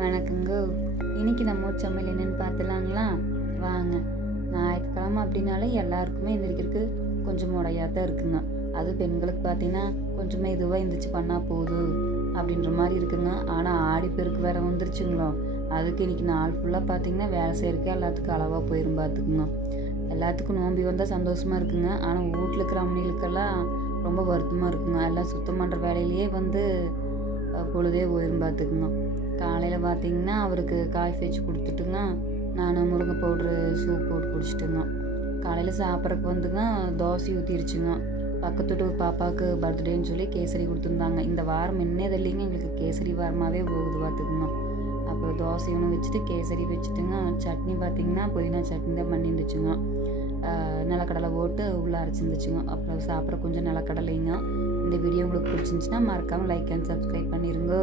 வணக்கங்க. இன்னைக்கு நம்ம ஊர் சமையல் என்னென்னு பார்த்துலாங்களா? வாங்க. ஞாயிற்றுக்கிழமை அப்படின்னாலே எல்லாருக்குமே எந்திரிக்கிறதுக்கு கொஞ்சம் முடையாக தான் இருக்குங்க. அது பெண்களுக்கு பார்த்தீங்கன்னா கொஞ்சமே இதுவாக எந்திரிச்சு பண்ணால் போதும் அப்படின்ற மாதிரி இருக்குங்க. ஆனால் ஆடிப்பெருக்கு வேறு வந்துருச்சுங்களோ, அதுக்கு இன்றைக்கி நாள் ஃபுல்லாக பார்த்தீங்கன்னா வேலை செய்கிறக்கே எல்லாத்துக்கும் அளவாக போயிடும் பார்த்துக்குங்க. எல்லாத்துக்கும் நோம்பி வந்தால் சந்தோஷமாக இருக்குங்க. ஆனால் வீட்டில் இருக்கிற அம்மனிகளுக்கெல்லாம் ரொம்ப வருத்தமாக இருக்குங்க. எல்லாம் சுத்தம் பண்ணுற வேலையிலேயே பொழுதே போயிடும் பார்த்துக்குங்க. காலையில் பார்த்திங்கன்னா அவருக்கு காஃபி வச்சு கொடுத்துட்டுங்க, நான் முருங்கை பவுட்ரு சூப் போட்டு குடிச்சிட்டுங்க. காலையில் சாப்பிட்றக்கு தோசை ஊற்றிருச்சுங்க. பக்கத்து வீட்டு பாப்பாவுக்கு பர்த்டேன்னு சொல்லி கேசரி கொடுத்துருந்தாங்க. இந்த வாரம் என்னது இல்லைங்க, எங்களுக்கு கேசரி வாரமாகவே போகுது பார்த்துக்குங்க. அப்புறம் தோசை ஒன்று வச்சுட்டு கேசரி வச்சுட்டுங்க. சட்னி பார்த்திங்கன்னா புதினா சட்னி தான் பண்ணிருந்துச்சுங்க. நிலக்கடலை போட்டு உள்ளே அரைச்சிருந்துச்சுங்க. அப்புறம் சாப்பிட்ற கொஞ்சம் நிலக்கடலைங்க. இந்த வீடியோ உங்களுக்கு பிடிச்சிருந்துச்சுன்னா மறக்காமல் லைக் அண்ட் சப்ஸ்கிரைப் பண்ணிடுங்க.